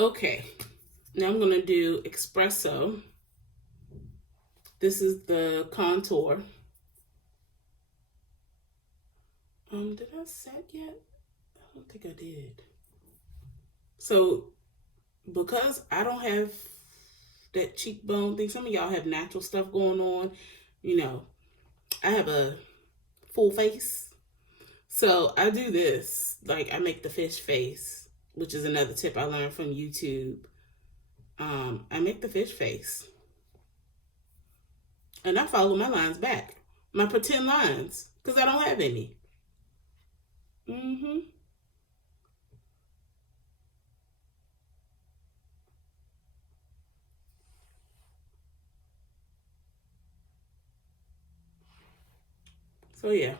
Okay, now I'm going to do espresso. This is the contour. Did I set yet? I don't think I did. So, because I don't have that cheekbone thing, some of y'all have natural stuff going on. You know, I have a full face. So I do this. Like, I make the fish face, which is another tip I learned from YouTube. I make the fish face. And I follow my lines back. My pretend lines. Because I don't have any. Mm-hmm. So yeah,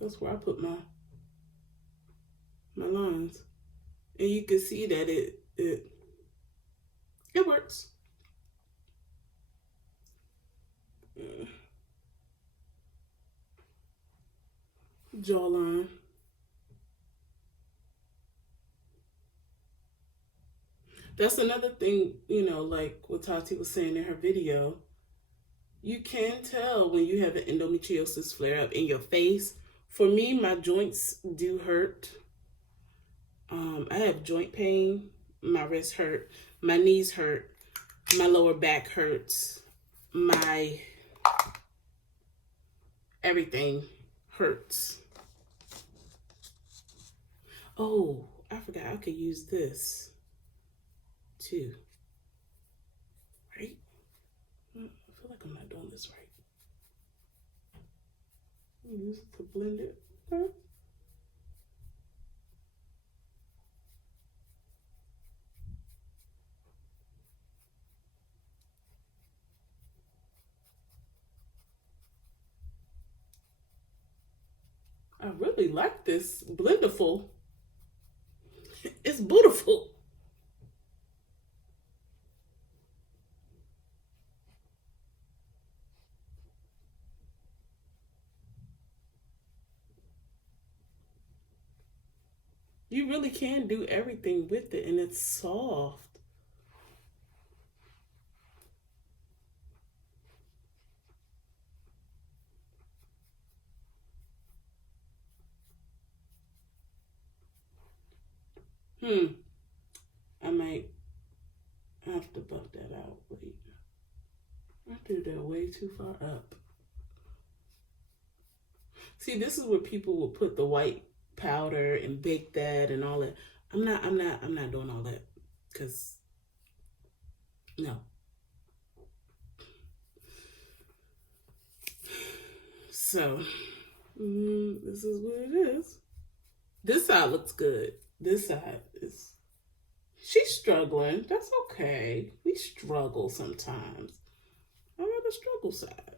that's where I put my lines. And you can see that it works. Jawline. That's another thing, like what Tati was saying in her video. You can tell when you have an endometriosis flare up in your face. For me, my joints do hurt. I have joint pain. My wrists hurt. My knees hurt. My lower back hurts. My everything hurts. Oh, I forgot I could use this too. Right? I feel like I'm not doing this right. Use it to blend it. Okay. I really like this Blenderful. It's beautiful. You really can do everything with it, and it's soft. I might have to buff that out. Wait, I did that way too far up. See, this is where people will put the white powder and bake that and all that. I'm not doing all that, because no. So, this is what it is. This side looks good. This side is, she's struggling. That's okay. We struggle sometimes. I got a struggle side.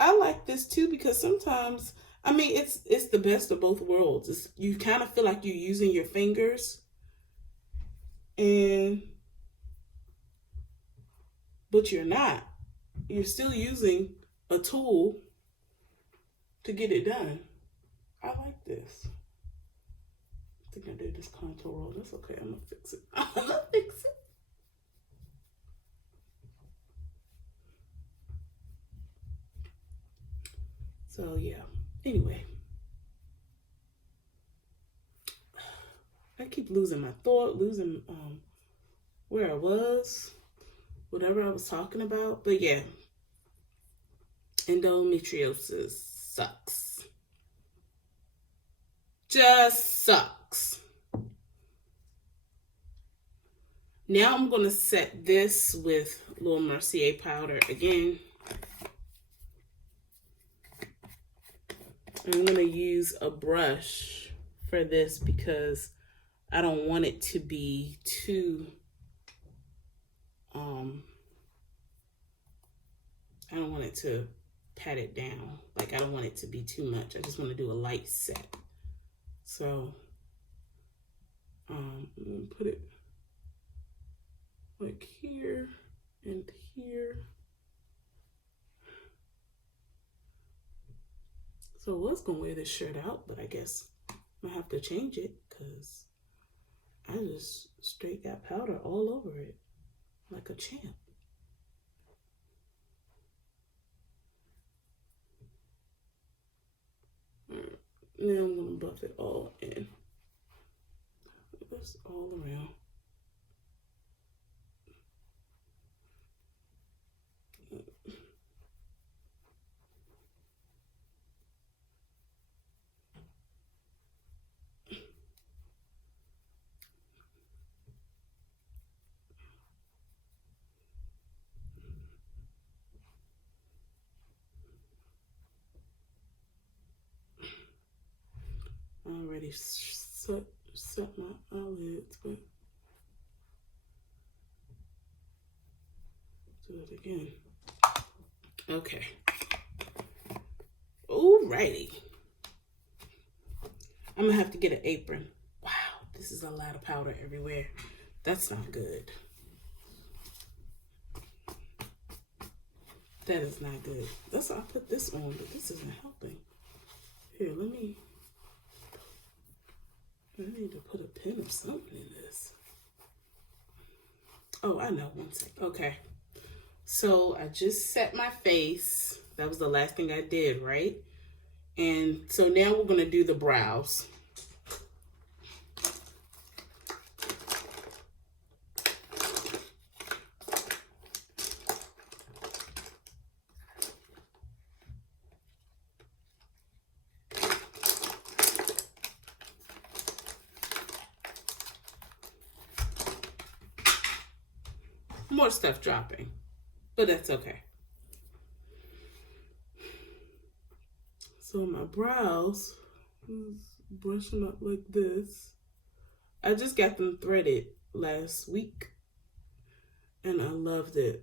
I like this too, because sometimes, I mean, it's the best of both worlds. You kind of feel like you're using your fingers, and but you're not. You're still using a tool to get it done. I like this. I think I did this contour wrong. That's okay. I'm gonna fix it. I'm gonna fix it. So yeah. Anyway, I keep losing my thought, losing where I was, whatever I was talking about. But yeah, endometriosis sucks. Just sucks. Now I'm going to set this with little Mercier powder again. I'm going to use a brush for this because I don't want it to be too, I don't want it to pat it down. Like, I don't want it to be too much. I just want to do a light set. So, I'm going to put it like here and here. So I was going to wear this shirt out, but I guess I have to change it because I just straight got powder all over it like a champ. Alright, now I'm going to buff it all in. This all around. I already set my eyelids, but do it again. Okay. Alrighty. I'm gonna have to get an apron. Wow, this is a lot of powder everywhere. That's not good. That is not good. That's why I put this on, but this isn't helping. Here, I need to put a pin or something in this. Oh, I know, one sec. Okay. So I just set my face. That was the last thing I did, right? And so now we're gonna do the brows. More stuff dropping, but that's okay. So my brows is brushing up like this. I just got them threaded last week and I loved it.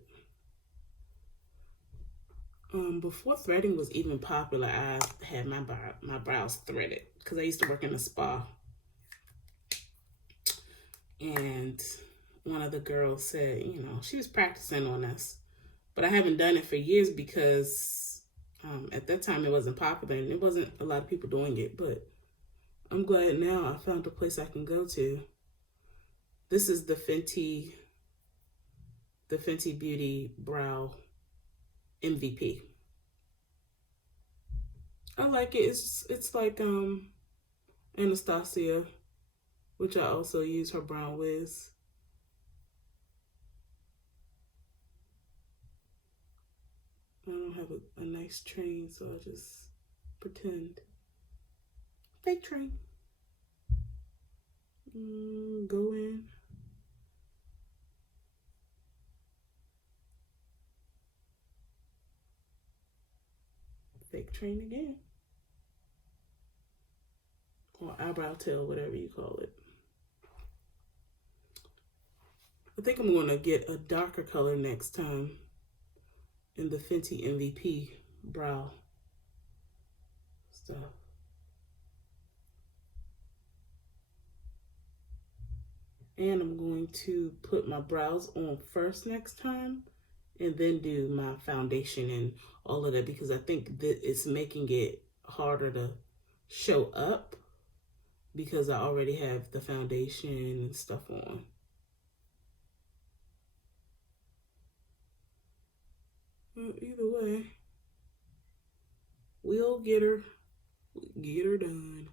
Before threading was even popular, I had my brows threaded because I used to work in a spa. And one of the girls said, you know, she was practicing on us, but I haven't done it for years because at that time it wasn't popular and it wasn't a lot of people doing it, but I'm glad now I found a place I can go to. This is the Fenty Beauty Brow MVP. I like it. It's like Anastasia, which I also use her brown wiz. I don't have a nice train, so I just pretend. Fake train. Go in. Fake train again. Or eyebrow tail, whatever you call it. I think I'm going to get a darker color next time in the Fenty MVP brow stuff. And I'm going to put my brows on first next time and then do my foundation and all of that because I think that it's making it harder to show up because I already have the foundation and stuff on. Well, either way, we'll get her done.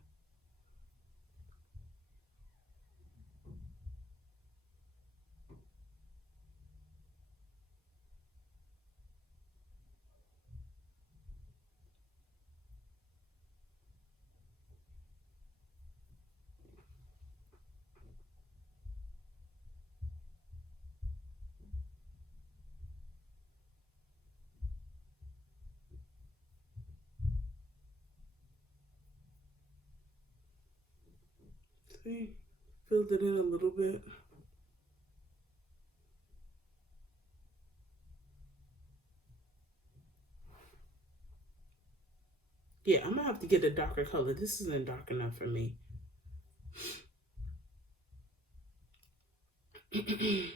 See, filled it in a little bit. Yeah, I'm gonna have to get a darker color. This isn't dark enough for me. It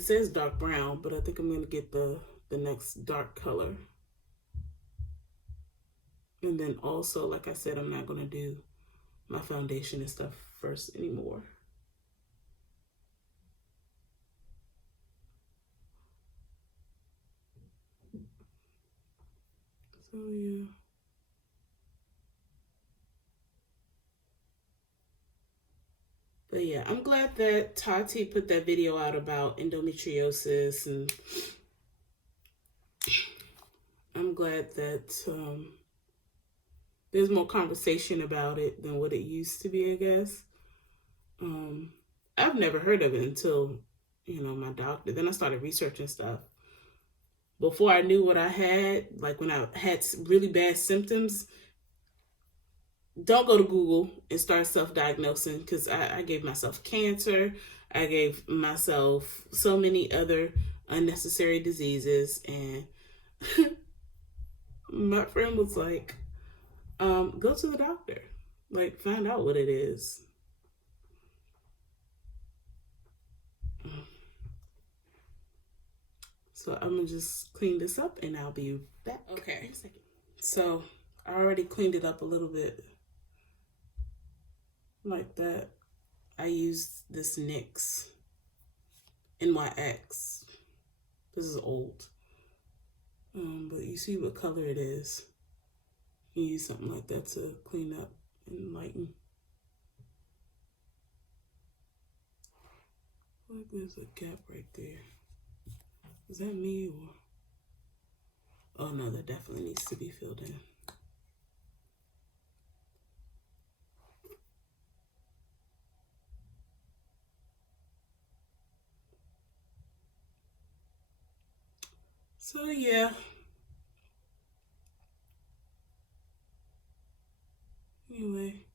says dark brown, but I think I'm gonna get the next dark color. And then also, like I said, I'm not gonna do my foundation and stuff first anymore. So yeah. But yeah, I'm glad that Tati put that video out about endometriosis, and I'm glad that there's more conversation about it than what it used to be, I guess. I've never heard of it until, my doctor. Then I started researching stuff. Before I knew what I had, like when I had really bad symptoms, don't go to Google and start self-diagnosing, because I gave myself cancer. I gave myself so many other unnecessary diseases. And my friend was like, go to the doctor. Like, find out what it is. So I'm going to just clean this up and I'll be back. Okay. In a second. So I already cleaned it up a little bit. Like that. I used this NYX NYX. This is old. But you see what color it is. You use something like that to clean up and lighten. Like there's a gap right there. Is that me or? Oh no, that definitely needs to be filled in. So yeah. Anyway,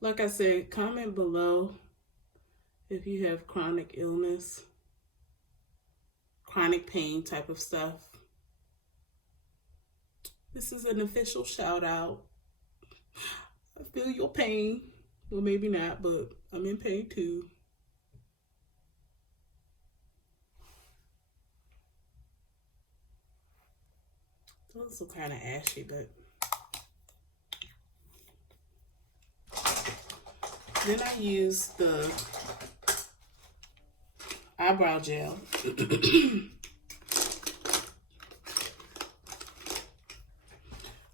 like I said, comment below if you have chronic illness, chronic pain type of stuff. This is an official shout out. I feel your pain. Well, maybe not, but I'm in pain too. Those look kind of ashy, but then I use the eyebrow gel.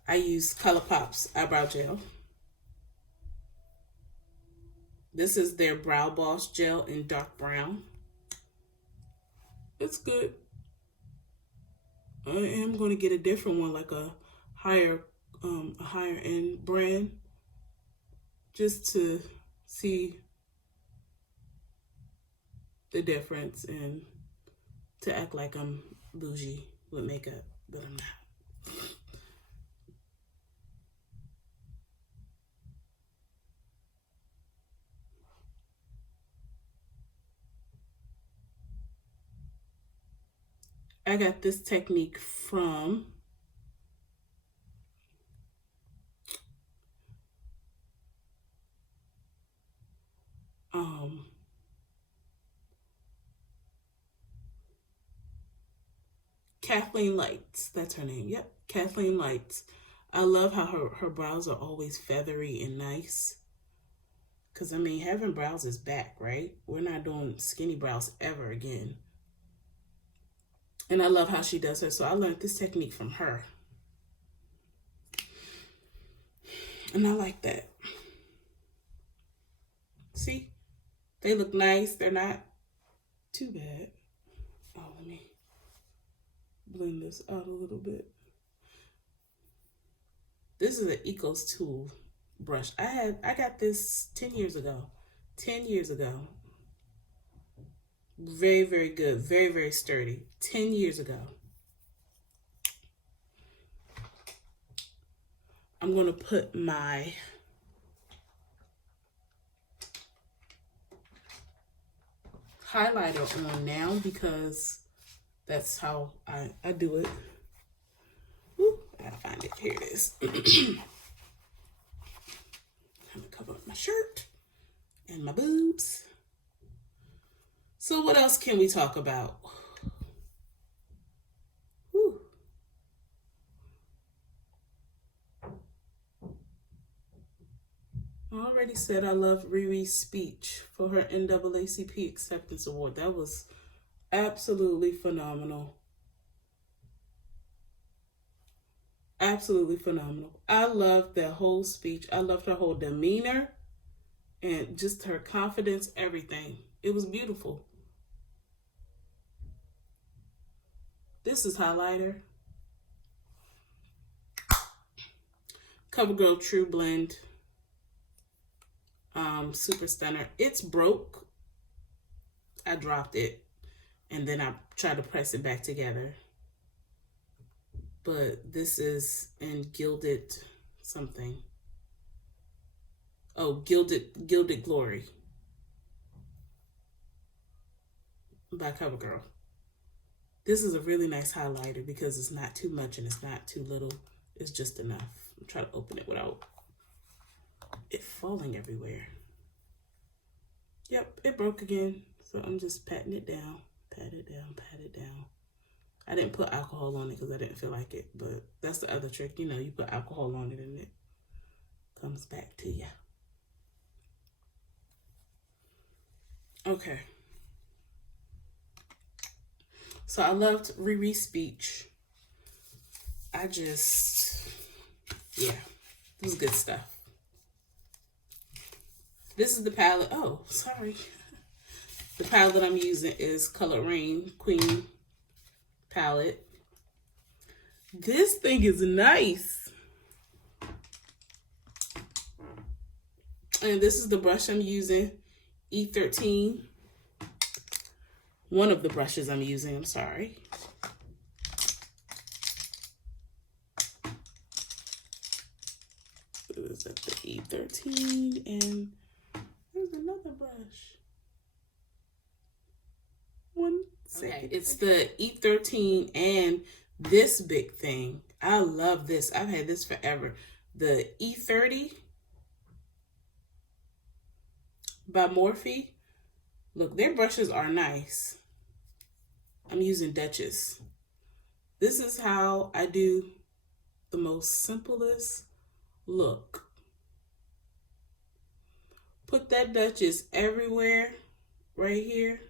I use ColourPop's eyebrow gel. This is their Brow Boss gel in dark brown. It's good. I am going to get a different one, like a higher end brand, just to see the difference and to act like I'm bougie with makeup, but I'm not. I got this technique from Kathleen Lights. That's her name. Yep, Kathleen Lights. I love how her brows are always feathery and nice. Because, I mean, having brows is back, right? We're not doing skinny brows ever again. And I love how she does her. So I learned this technique from her. And I like that. See? They look nice. They're not too bad. Oh, let me blend this out a little bit. This is an Ecos Tool brush. I got this 10 years ago. 10 years ago. Very, very good. Very, very sturdy. 10 years ago. I'm going to put my highlighter on now because that's how I do it. Ooh, I gotta find it. Here it is. I'm gonna cover up my shirt and my boobs. So what else can we talk about? already said I love Riri's speech for her NAACP acceptance award. That was absolutely phenomenal. Absolutely phenomenal. I loved that whole speech. I loved her whole demeanor and just her confidence, everything. It was beautiful. This is highlighter. CoverGirl True Blend. Super Stunner. It's broke. I dropped it and then I tried to press it back together. But this is in Gilded something. Oh, Gilded Glory by CoverGirl. This is a really nice highlighter because it's not too much and it's not too little. It's just enough. I'm trying to open it without it falling everywhere. Yep, it broke again. So I'm just patting it down, pat it down, pat it down. I didn't put alcohol on it because I didn't feel like it, but that's the other trick. You know, you put alcohol on it and it comes back to you. Okay. So I loved Riri's speech. Yeah, it was good stuff. This is the palette. Oh, sorry. The palette that I'm using is Color Rain Queen palette. This thing is nice. And this is the brush I'm using, E13. One of the brushes I'm using, I'm sorry. Is that the E13? And there's another brush. One second. Okay, it's the E13 and this big thing. I love this. I've had this forever. The E30 by Morphe. Look, their brushes are nice. I'm using Duchess. This is how I do the most simplest look. Put that Duchess everywhere, right here,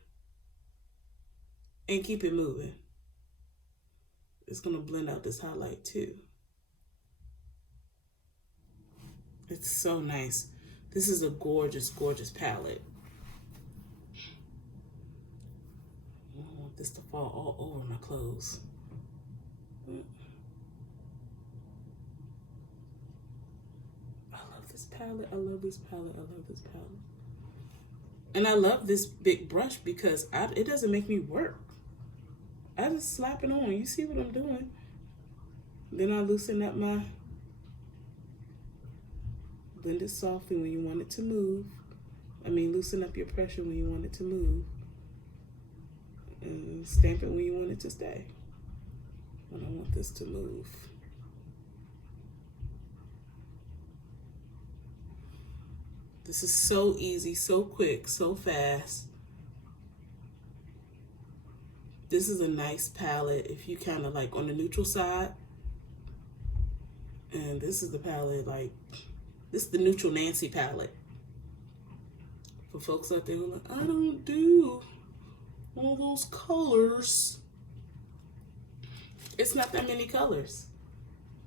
and keep it moving. It's gonna blend out this highlight too. It's so nice. This is a gorgeous, gorgeous palette. I don't want this to fall all over my clothes. I love this palette. I love this palette. I love this palette. And I love this big brush because it doesn't make me work. I just slap it on. You see what I'm doing? Then I loosen up my, blend it softly when you want it to move. Loosen up your pressure when you want it to move. And stamp it when you want it to stay. When I want this to move. This is so easy, so quick, so fast. This is a nice palette if you kind of like on the neutral side. And this is the palette, this is the Neutral Nancy palette. For folks out there who are like, I don't do all those colors. It's not that many colors,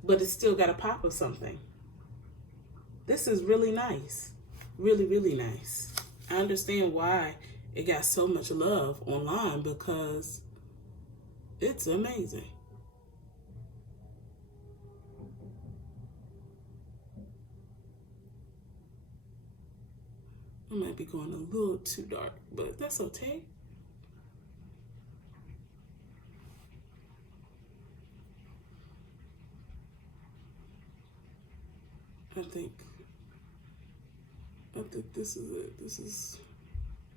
but it's still got a pop of something. This is really nice. Really, really nice. I understand why it got so much love online because it's amazing. I might be going a little too dark, but that's okay. I think this is it. This is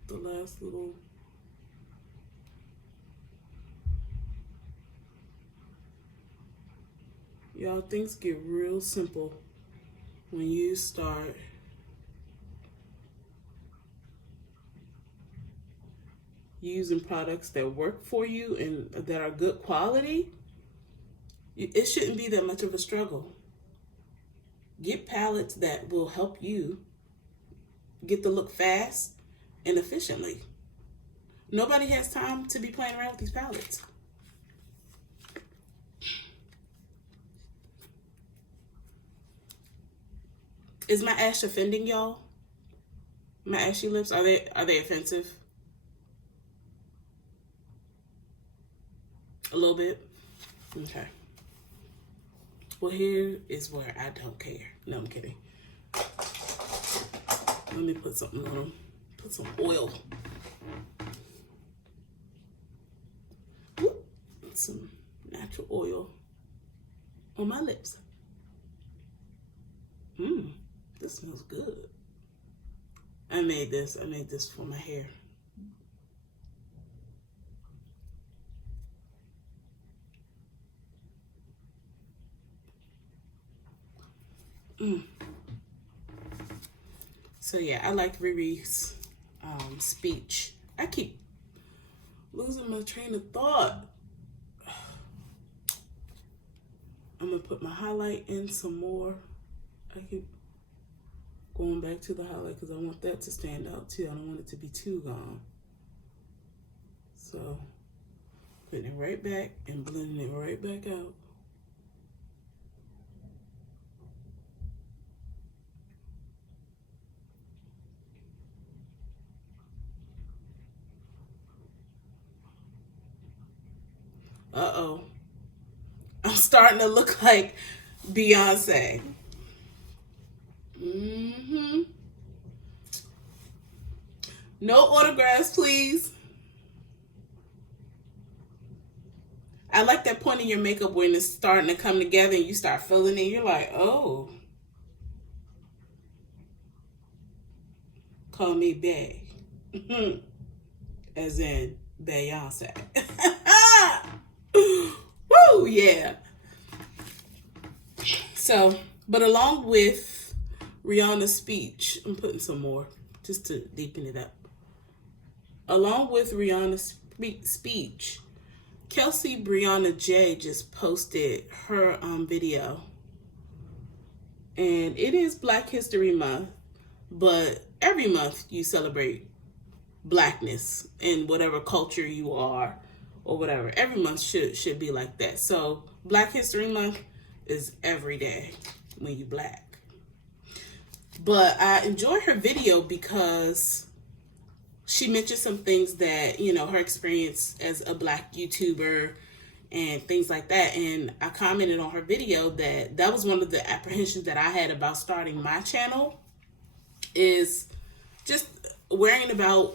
the last little. Y'all, things get real simple when you start using products that work for you and that are good quality. It shouldn't be that much of a struggle. Get palettes that will help you get the look fast and efficiently. Nobody has time to be playing around with these palettes. Is my ash offending y'all? My ashy lips, are they offensive? A little bit? Okay. Well, here is where I don't care. No, I'm kidding. Let me put something on them. Put some oil. Whoop. Some natural oil on my lips. This smells good. I made this for my hair. So yeah, I like Riri's speech. I keep losing my train of thought. I'm gonna put my highlight in some more. I keep going back to the highlight because I want that to stand out too. I don't want it to be too gone. So putting it right back and blending it right back out. Uh-oh. I'm starting to look like Beyonce. No autographs, please. I like that point in your makeup when it's starting to come together and you start feeling it. You're like, oh. Call me Bay. As in Beyonce. Woo, yeah. So, but along with Rihanna's speech, I'm putting some more just to deepen it up. Along with Rihanna's speech, Kelsey Brianna J just posted her video. And it is Black History Month, but every month you celebrate Blackness in whatever culture you are or whatever. Every month should be like that. So Black History Month is every day when you Black. But I enjoy her video because she mentioned some things that, you know, her experience as a Black YouTuber and things like that. And I commented on her video that was one of the apprehensions that I had about starting my channel, is just worrying about,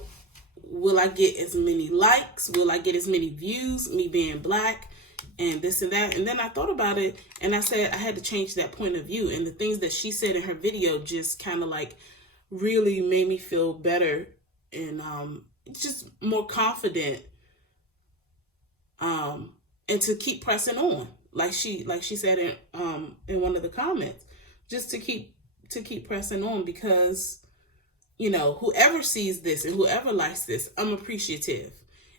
will I get as many likes? Will I get as many views, me being Black and this and that? And then I thought about it and I said I had to change that point of view. And the things that she said in her video just kind of like really made me feel better and just more confident, and to keep pressing on, like she said in one of the comments, just to keep pressing on, because, you know, whoever sees this and whoever likes this, I'm appreciative,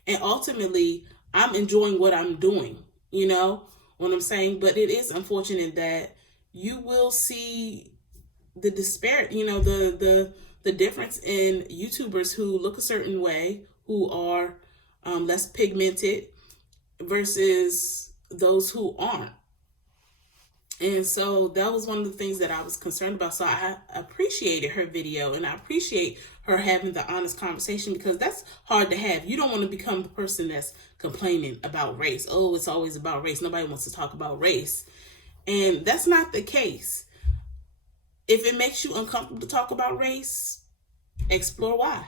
and ultimately I'm enjoying what I'm doing, you know what I'm saying? But it is unfortunate that you will see the disparity, you know, the difference in YouTubers who look a certain way, who are less pigmented versus those who aren't. And so that was one of the things that I was concerned about. So I appreciated her video, and I appreciate her having the honest conversation, because that's hard to have. You don't want to become the person that's complaining about race. Oh, it's always about race. Nobody wants to talk about race. And that's not the case. If it makes you uncomfortable to talk about race, explore why.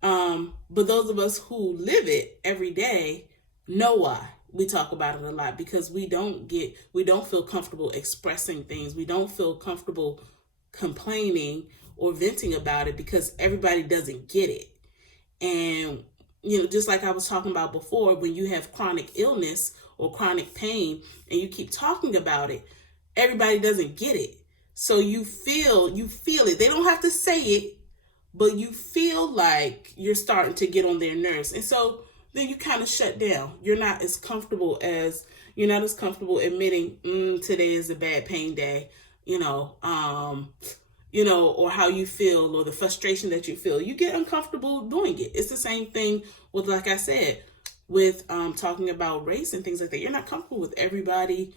But those of us who live it every day know why we talk about it a lot, because we don't feel comfortable expressing things. We don't feel comfortable complaining or venting about it because everybody doesn't get it. And, you know, just like I was talking about before, when you have chronic illness or chronic pain and you keep talking about it, everybody doesn't get it. So you feel it. They don't have to say it, but you feel like you're starting to get on their nerves. And so then you kind of shut down. You're not as comfortable admitting, today is a bad pain day. or how you feel, or the frustration that you feel. You get uncomfortable doing it. It's the same thing with, like I said, with talking about race and things like that. You're not comfortable with everybody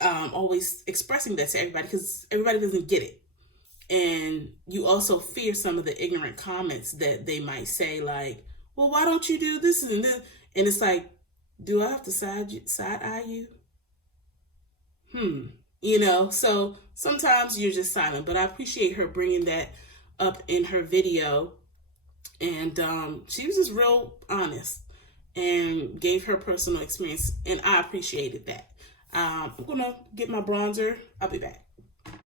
always expressing that to everybody, because everybody doesn't get it. And you also fear some of the ignorant comments that they might say, like, well, why don't you do this and this? And it's like, do I have to side eye you? So sometimes you're just silent. But I appreciate her bringing that up in her video. And she was just real honest and gave her personal experience. And I appreciated that. I'm going to get my bronzer. I'll be back.